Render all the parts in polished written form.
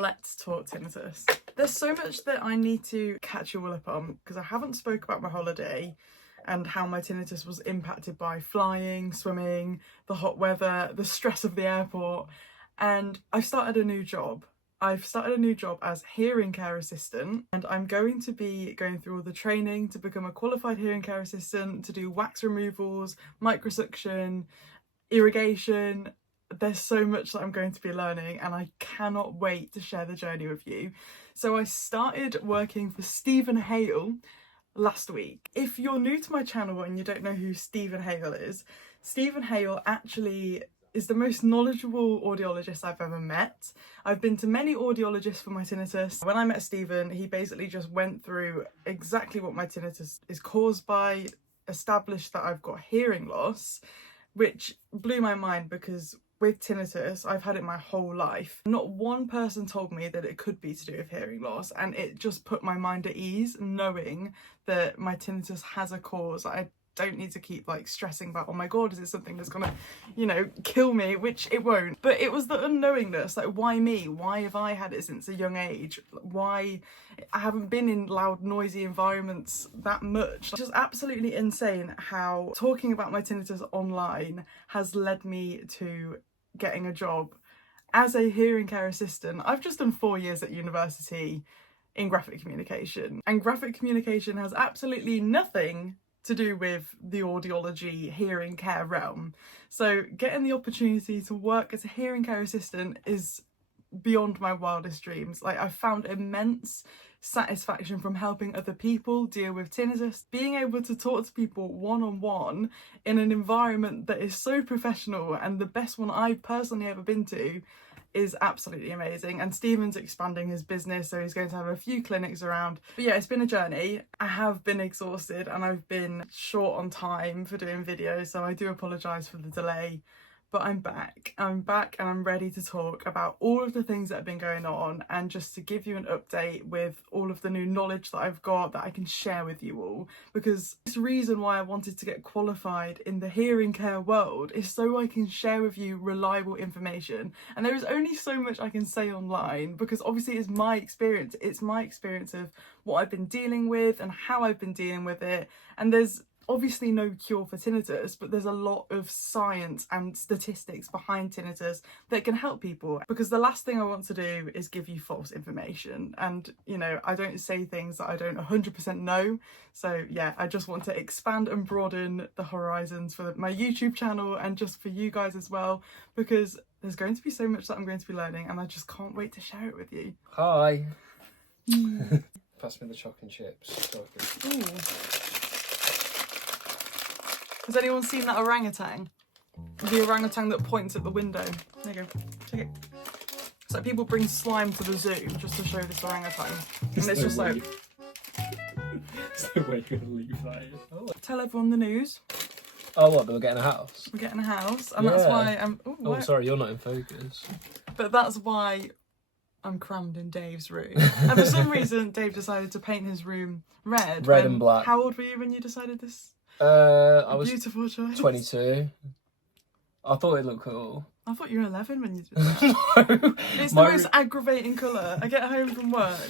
let's talk tinnitus. There's so much that I need to catch you all up on because I haven't spoke about my holiday and how my tinnitus was impacted by flying, swimming, the hot weather, the stress of the airport, and I've started a new job. I've started a new job as hearing care assistant, and I'm going to be going through all the training to become a qualified hearing care assistant, to do wax removals, microsuction, irrigation. There's so much that I'm going to be learning and I cannot wait to share the journey with you. So I started working for Stephen Hale last week. If you're new to my channel and you don't know who Stephen Hale is, Stephen Hale actually is the most knowledgeable audiologist I've ever met. I've been to many audiologists for my tinnitus. When I met Stephen, he basically just went through exactly what my tinnitus is caused by, established that I've got hearing loss, which blew my mind because with tinnitus, I've had it my whole life. Not one person told me that it could be to do with hearing loss, and it just put my mind at ease knowing that my tinnitus has a cause. I don't need to keep like stressing about, oh my god, is it something that's gonna, you know, kill me, which it won't. But it was the unknowingness, like why me? Why have I had it since a young age? Why I haven't been in loud, noisy environments that much. It's just absolutely insane how talking about my tinnitus online has led me to getting a job as a hearing care assistant. I've just done 4 years at university in graphic communication, and graphic communication has absolutely nothing to do with the audiology hearing care realm. So getting the opportunity to work as a hearing care assistant is beyond my wildest dreams. Like, I've found immense satisfaction from helping other people deal with tinnitus. Being able to talk to people one-on-one in an environment that is so professional and the best one I've personally ever been to is absolutely amazing. And Stephen's expanding his business, so he's going to have a few clinics around. But yeah, it's been a journey. I have been exhausted and I've been short on time for doing videos, so I do apologise for the delay. But I'm back and I'm ready to talk about all of the things that have been going on, and just to give you an update with all of the new knowledge that I've got that I can share with you all. Because this reason why I wanted to get qualified in the hearing care world is so I can share with you reliable information. And there is only so much I can say online because obviously it's my experience. It's my experience of what I've been dealing with and how I've been dealing with it. And there's obviously no cure for tinnitus, but there's a lot of science and statistics behind tinnitus that can help people, because the last thing I want to do is give you false information. And you know, I don't say things that I don't 100% know. So yeah, I just want to expand and broaden the horizons for my YouTube channel and just for you guys as well, because there's going to be so much that I'm going to be learning and I just can't wait to share it with you. Hi. Pass me the chocolate and chips. Ooh. Has anyone seen that orangutan? The orangutan that points at the window. There you go. Take it. It's like people bring slime to the zoo just to show this orangutan. And it's just like... There's no way you're going to leave that in. Oh. Tell everyone the news. Oh, what? That we're getting a house? We're getting a house. And that's why I'm... Ooh, oh, sorry, you're not in focus. But that's why I'm crammed in Dave's room. And for some reason, Dave decided to paint his room red. Red and black. How old were you when you decided this? I was beautiful choice. 22. I thought it looked cool. I thought you were 11 when you did that. No. It's the most aggravating colour. I get home from work,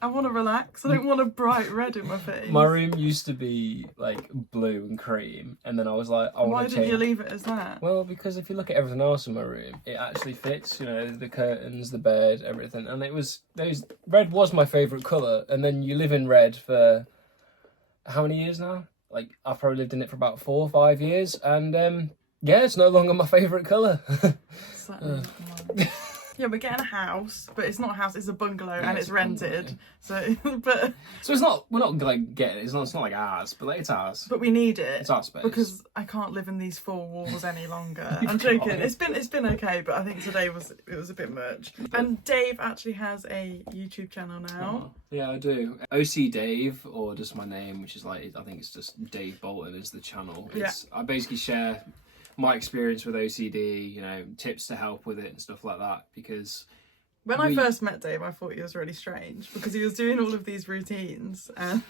I want to relax. I don't want a bright red in my face. My room used to be like blue and cream, and then I was like, I want to change. Why didn't you leave it as that? Well, because if you look at everything else in my room, it actually fits. You know, the curtains, the bed, everything. And it was red was my favourite colour. And then you live in red for how many years now? Like, I've probably lived in it for about 4 or 5 years, and yeah, it's no longer my favourite colour. Yeah, we're getting a house, but it's not a house, it's a bungalow, yeah, and it's rented. So, so it's not, we're not like getting it. It's not like ours, but like, it's ours. But we need it. It's our space because I can't live in these 4 walls any longer. I'm joking. It's been okay, but I think today it was a bit much. And Dave actually has a YouTube channel now. Oh, yeah, I do. OC Dave, or just my name, which is like, I think it's just Dave Bolton is the channel. It's, yeah. I basically share my experience with OCD, you know, tips to help with it and stuff like that, because when I first met Dave, I thought he was really strange because he was doing all of these routines and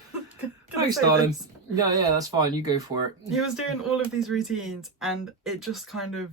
Thanks, darling. Yeah, that's fine, you go for it. He was doing all of these routines and it just kind of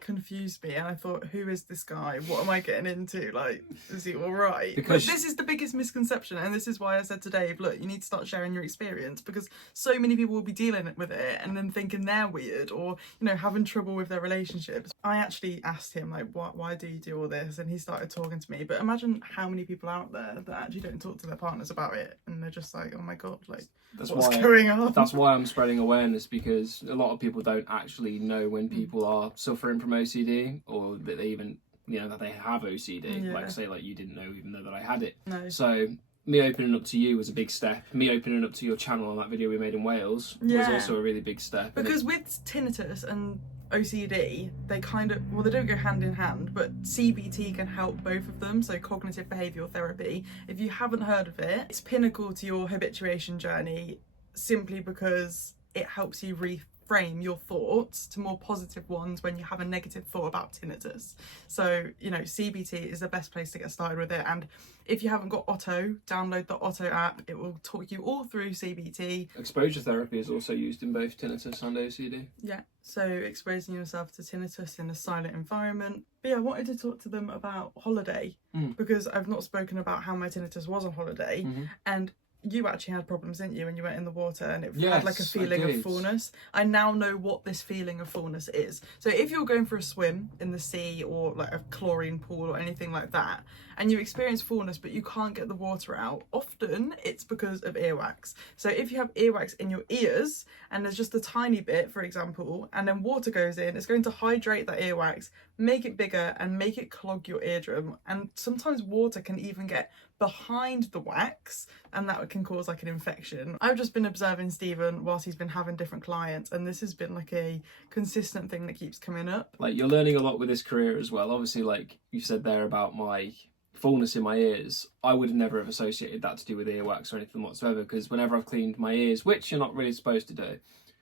confused me, and I thought, who is this guy? What am I getting into? Like, is he all right? Because But this is the biggest misconception, and this is why I said to Dave, look, you need to start sharing your experience, because so many people will be dealing with it and then thinking they're weird, or, you know, having trouble with their relationships. I actually asked him, like, why do you do all this? And he started talking to me. But imagine how many people out there that actually don't talk to their partners about it, and they're just like, oh my god, like, what's going on? That's why I'm spreading awareness, because a lot of people don't actually know when people are suffering from OCD, or that they even, you know, that they have OCD. Yeah. Like, say, like, you didn't know even though that I had it. No. So me opening up to you was a big step. Me opening up to your channel on that video we made in Wales was also a really big step. Because with tinnitus and OCD, they kind of, well, they don't go hand in hand, but CBT can help both of them. So cognitive behavioural therapy, if you haven't heard of it, it's pinnacle to your habituation journey, simply because it helps you reframe your thoughts to more positive ones when you have a negative thought about tinnitus. So, you know, CBT is the best place to get started with it. And if you haven't got Otto, download the Otto app. It will talk you all through CBT. Exposure therapy is also used in both tinnitus and OCD. Yeah, so exposing yourself to tinnitus in a silent environment. But yeah, I wanted to talk to them about holiday, because I've not spoken about how my tinnitus was on holiday. And you actually had problems, didn't you, when you went in the water, and it had like a feeling of fullness. I now know what this feeling of fullness is. So if you're going for a swim in the sea, or like a chlorine pool or anything like that, and you experience fullness but you can't get the water out, often it's because of earwax. So if you have earwax in your ears and there's just a tiny bit, for example, and then water goes in, it's going to hydrate that earwax, make it bigger and make it clog your eardrum. And sometimes water can even get behind the wax, and that can cause like an infection. I've just been observing Stephen whilst he's been having different clients, and this has been like a consistent thing that keeps coming up. Like, you're learning a lot with this career as well. Obviously, like you said there about my fullness in my ears, I would have never have associated that to do with earwax or anything whatsoever, because whenever I've cleaned my ears, which you're not really supposed to do,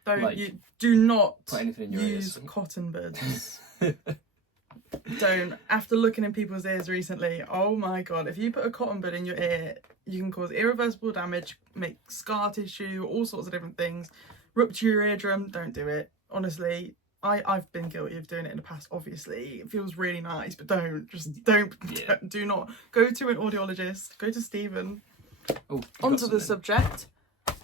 You do not put anything in your use ears. cotton buds. Don't. After looking in people's ears recently, oh my god, if you put a cotton bud in your ear, you can cause irreversible damage, make scar tissue, all sorts of different things, rupture your eardrum. Don't do it. Honestly, I've been guilty of doing it in the past, obviously. It feels really nice, but don't. Do not. Go to an audiologist. Go to Stephen. Onto the subject.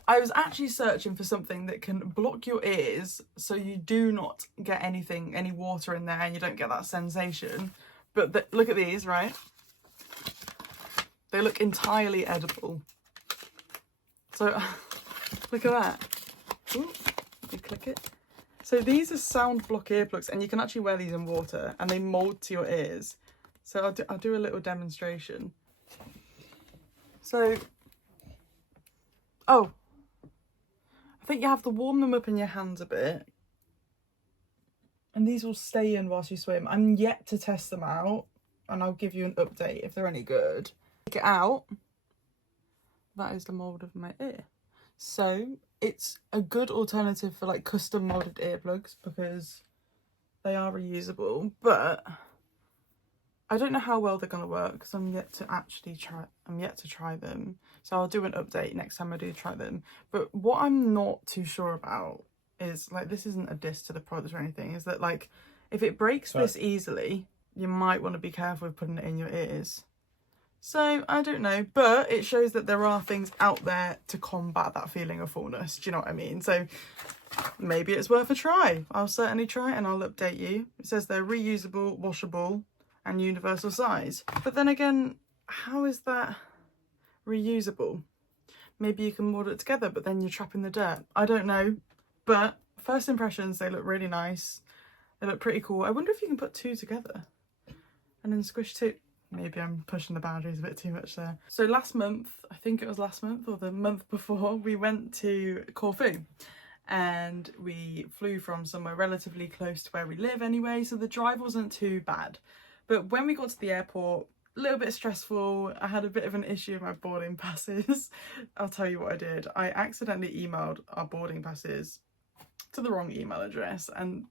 I was actually searching for something that can block your ears so you do not get any water in there, and you don't get that sensation. But look at these, right? They look entirely edible. So, look at that. Ooh, you click it. So these are sound block earplugs, and you can actually wear these in water, and they mould to your ears. So I'll do a little demonstration. So, I think you have to warm them up in your hands a bit, and these will stay in whilst you swim. I'm yet to test them out, and I'll give you an update if they're any good. Take it out. That is the mould of my ear. So it's a good alternative for like custom molded earplugs, because they are reusable, but I don't know how well they're going to work, because I'm yet to try them. So I'll do an update next time I do try them. But what I'm not too sure about is, like, this isn't a diss to the product or anything, is that, like, if it breaks this easily, you might want to be careful with putting it in your ears. So I don't know, but it shows that there are things out there to combat that feeling of fullness. Do you know what I mean? So maybe it's worth a try. I'll certainly try it and I'll update you. It says they're reusable, washable and universal size. But then again, how is that reusable? Maybe you can mold it together, but then you're trapping the dirt. I don't know. But first impressions, they look really nice. They look pretty cool. I wonder if you can put two together and then squish two. Maybe I'm pushing the boundaries a bit too much there. So last month, I think it was last month or the month before, we went to Corfu, and we flew from somewhere relatively close to where we live anyway, so the drive wasn't too bad. But when we got to the airport, a little bit stressful. I had a bit of an issue with my boarding passes. I'll tell you what I did. I accidentally emailed our boarding passes to the wrong email address, and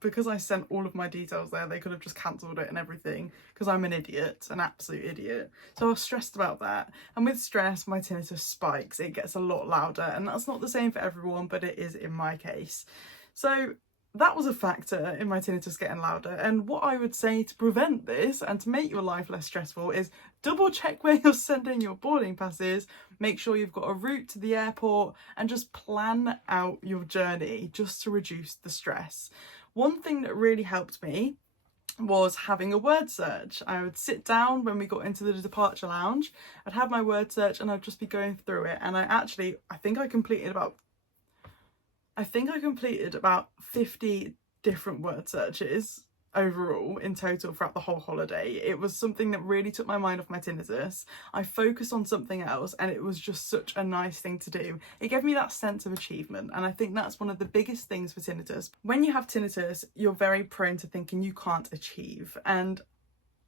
because I sent all of my details there, they could have just cancelled it and everything, because I'm an idiot, an absolute idiot. So I was stressed about that. And with stress, my tinnitus spikes. It gets a lot louder, and that's not the same for everyone, but it is in my case. So that was a factor in my tinnitus getting louder. And what I would say to prevent this and to make your life less stressful is double check where you're sending your boarding passes, make sure you've got a route to the airport, and just plan out your journey just to reduce the stress. One thing that really helped me was having a word search. I would sit down when we got into the departure lounge, I'd have my word search and I'd just be going through it. And I think I completed about 50 different word searches overall in total throughout the whole holiday. It was something that really took my mind off my tinnitus. I focused on something else and it was just such a nice thing to do. It gave me that sense of achievement, and I think that's one of the biggest things for tinnitus. When you have tinnitus, you're very prone to thinking you can't achieve, and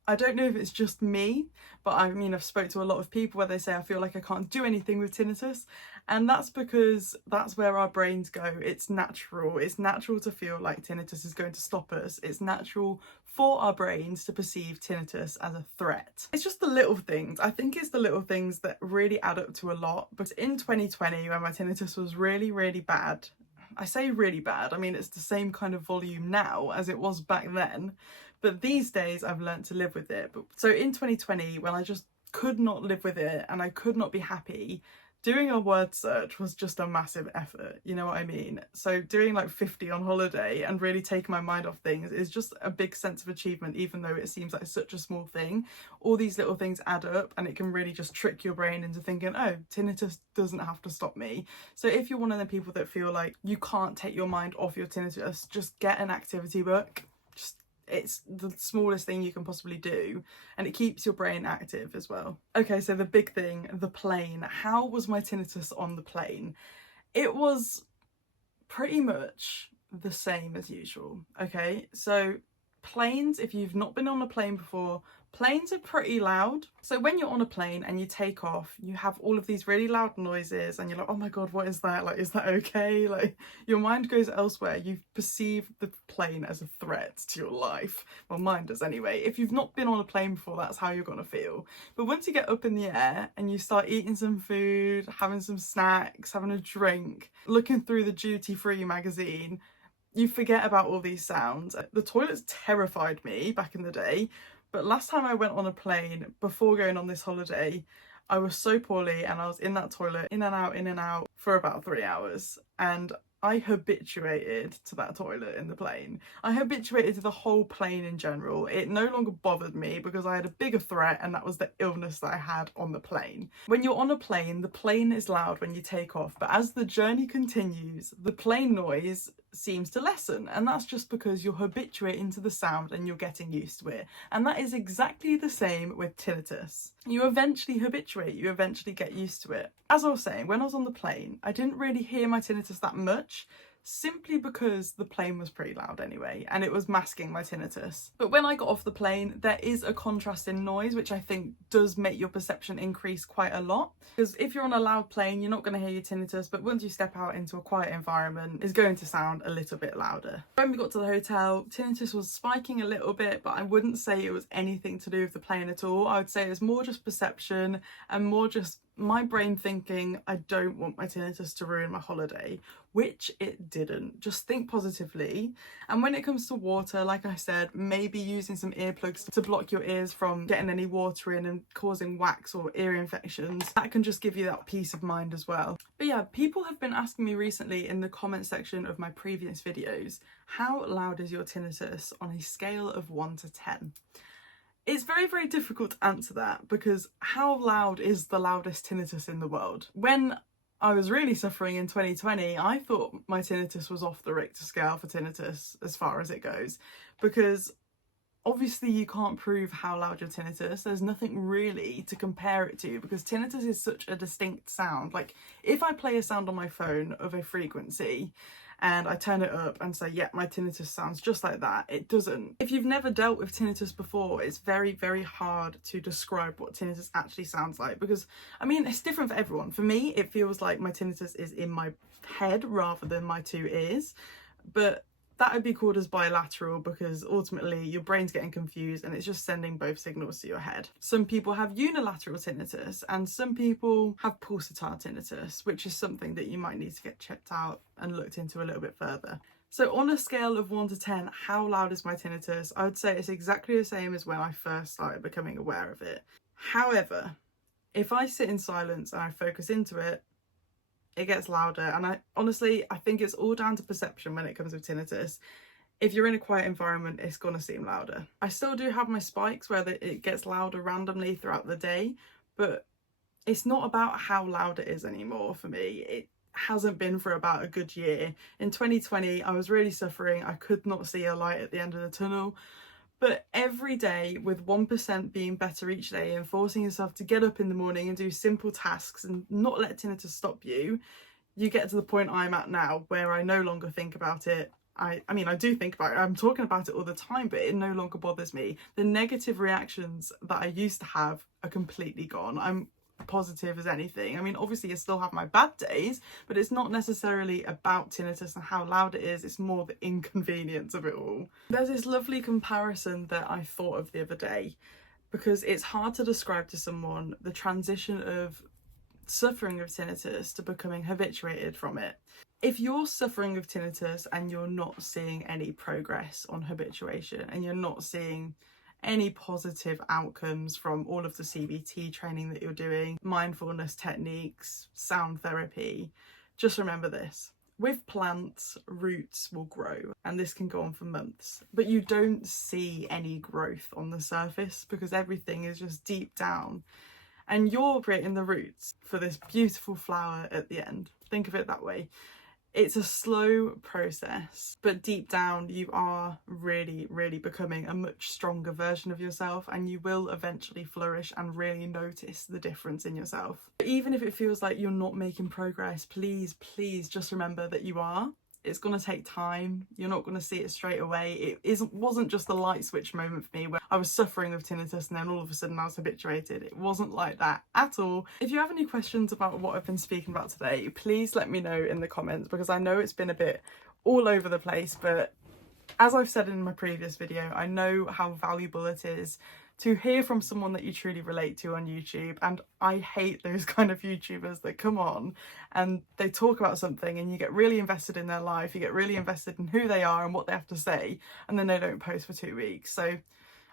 I don't know if it's just me, but I mean, I've spoke to a lot of people where they say I feel like I can't do anything with tinnitus, and that's because that's where our brains go. It's natural to feel like tinnitus is going to stop us. It's natural for our brains to perceive tinnitus as a threat. It's just the little things. I think it's the little things that really add up to a lot. But in 2020, when my tinnitus was really, really bad, I say really bad, I mean it's the same kind of volume now as it was back then, but these days I've learned to live with it. So in 2020, when I just could not live with it and I could not be happy, doing a word search was just a massive effort, you know what I mean? So doing like 50 on holiday and really taking my mind off things is just a big sense of achievement, even though it seems like such a small thing. All these little things add up and it can really just trick your brain into thinking, oh, tinnitus doesn't have to stop me. So if you're one of the people that feel like you can't take your mind off your tinnitus, just get an activity book. It's the smallest thing you can possibly do, and it keeps your brain active as well. Okay, so the big thing, the plane. How was my tinnitus on the plane? It was pretty much the same as usual. Okay, so planes, if you've not been on a plane before, planes are pretty loud. So when you're on a plane and you take off, you have all of these really loud noises and you're like, oh my god, what is that? Like, is that okay? Like, your mind goes elsewhere. You perceive the plane as a threat to your life. Well, mine does anyway. If you've not been on a plane before, that's how you're gonna feel. But once you get up in the air and you start eating some food, having some snacks, having a drink, looking through the duty-free magazine, you forget about all these sounds. The toilets terrified me back in the day, but last time I went on a plane before going on this holiday, I was so poorly and I was in that toilet in and out for about 3 hours, and I habituated to that toilet in the plane. I habituated to the whole plane in general. It no longer bothered me because I had a bigger threat, and that was the illness that I had on the plane. When you're on a plane, the plane is loud when you take off, but as the journey continues, the plane noise seems to lessen, and that's just because you're habituating to the sound and you're getting used to it. And that is exactly the same with tinnitus. You eventually habituate, you eventually get used to it. As I was saying, when I was on the plane, I didn't really hear my tinnitus that much, simply because the plane was pretty loud anyway and it was masking my tinnitus. But when I got off the plane, there is a contrast in noise, which I think does make your perception increase quite a lot. Because if you're on a loud plane, you're not going to hear your tinnitus, but once you step out into a quiet environment, it's going to sound a little bit louder. When we got to the hotel, tinnitus was spiking a little bit, but I wouldn't say it was anything to do with the plane at all. I would say it's more just perception and more just my brain thinking, I don't want my tinnitus to ruin my holiday, which it didn't. Just think positively. And when it comes to water, like I said, maybe using some earplugs to block your ears from getting any water in and causing wax or ear infections, that can just give you that peace of mind as well. But yeah, people have been asking me recently in the comment section of my previous videos, how loud is your tinnitus on a scale of 1 to 10? It's very, very difficult to answer that, because how loud is the loudest tinnitus in the world? When I was really suffering in 2020, I thought my tinnitus was off the Richter scale for tinnitus as far as it goes, because obviously you can't prove how loud your tinnitus. There's nothing really to compare it to, because tinnitus is such a distinct sound. Like, if I play a sound on my phone of a frequency and I turn it up and say, yeah, my tinnitus sounds just like that, it doesn't. If you've never dealt with tinnitus before, it's very, very hard to describe what tinnitus actually sounds like, because, I mean, it's different for everyone. For me, it feels like my tinnitus is in my head rather than my 2 ears, but that would be called as bilateral, because ultimately your brain's getting confused and it's just sending both signals to your head. Some people have unilateral tinnitus and some people have pulsatile tinnitus, which is something that you might need to get checked out and looked into a little bit further. So on a scale of 1 to 10, how loud is my tinnitus? I would say it's exactly the same as when I first started becoming aware of it. However, if I sit in silence and I focus into it, it gets louder. And I think it's all down to perception when it comes with tinnitus. If you're in a quiet environment, it's going to seem louder. I still do have my spikes where it gets louder randomly throughout the day, but it's not about how loud it is anymore for me. It hasn't been for about a good year. In 2020, I was really suffering. I could not see a light at the end of the tunnel. But every day, with 1% being better each day and forcing yourself to get up in the morning and do simple tasks and not let tinnitus stop you, you get to the point I'm at now where I no longer think about it. I mean, I do think about it. I'm talking about it all the time, but it no longer bothers me. The negative reactions that I used to have are completely gone. I'm positive as anything. I mean, obviously I still have my bad days, but it's not necessarily about tinnitus and how loud it is. It's more the inconvenience of it all. There's this lovely comparison that I thought of the other day, because it's hard to describe to someone the transition of suffering of tinnitus to becoming habituated from it. If you're suffering of tinnitus and you're not seeing any progress on habituation and you're not seeing any positive outcomes from all of the CBT training that you're doing, mindfulness techniques, sound therapy, just remember this. With plants, roots will grow, and this can go on for months, but you don't see any growth on the surface because everything is just deep down, and you're creating the roots for this beautiful flower at the end. Think of it that way. It's a slow process, but deep down you are really, really becoming a much stronger version of yourself, and you will eventually flourish and really notice the difference in yourself. Even if it feels like you're not making progress, please just remember that you are. It's going to take time. You're not going to see it straight away. Wasn't just the light switch moment for me where I was suffering of tinnitus and then all of a sudden I was habituated. It wasn't like that at all. If you have any questions about what I've been speaking about today, please let me know in the comments, because I know it's been a bit all over the place, but as I've said in my previous video, I know how valuable it is to hear from someone that you truly relate to on YouTube, and I hate those kind of YouTubers that come on and they talk about something and you get really invested in their life, you get really invested in who they are and what they have to say, and then they don't post for 2 weeks. So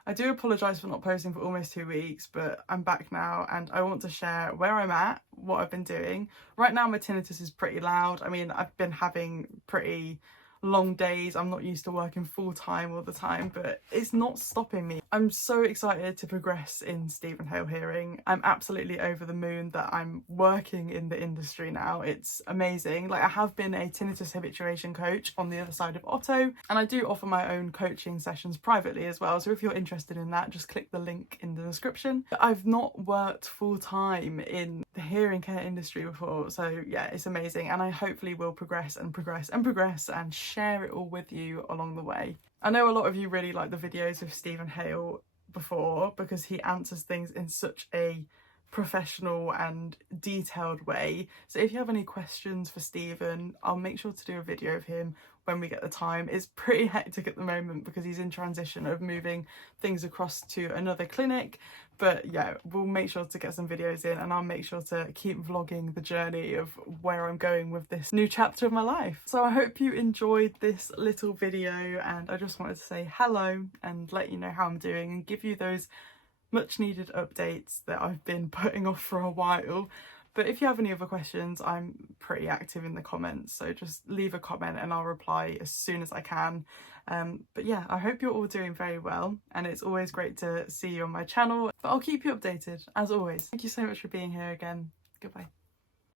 I do apologise for not posting for almost 2 weeks, but I'm back now and I want to share where I'm at, what I've been doing. Right now my tinnitus is pretty loud. I mean, I've been having pretty long days. I'm not used to working full time all the time, but it's not stopping me. I'm so excited to progress in Stephen Hale hearing. I'm absolutely over the moon that I'm working in the industry now. It's amazing. Like, I have been a tinnitus habituation coach on the other side of Otto, and I do offer my own coaching sessions privately as well, so if you're interested in that, just click the link in the description. I've not worked full time in the hearing care industry before, so yeah, it's amazing, and I hopefully will progress and share it all with you along the way. I know a lot of you really like the videos of Stephen Hale before because he answers things in such a professional and detailed way. So if you have any questions for Stephen, I'll make sure to do a video of him when we get the time. It's pretty hectic at the moment because he's in transition of moving things across to another clinic, but yeah, we'll make sure to get some videos in, and I'll make sure to keep vlogging the journey of where I'm going with this new chapter of my life. So I hope you enjoyed this little video, and I just wanted to say hello and let you know how I'm doing and give you those much needed updates that I've been putting off for a while. But if you have any other questions, I'm pretty active in the comments, so just leave a comment and I'll reply as soon as I can. But yeah, I hope you're all doing very well, and it's always great to see you on my channel, but I'll keep you updated as always. Thank you so much for being here again. Goodbye.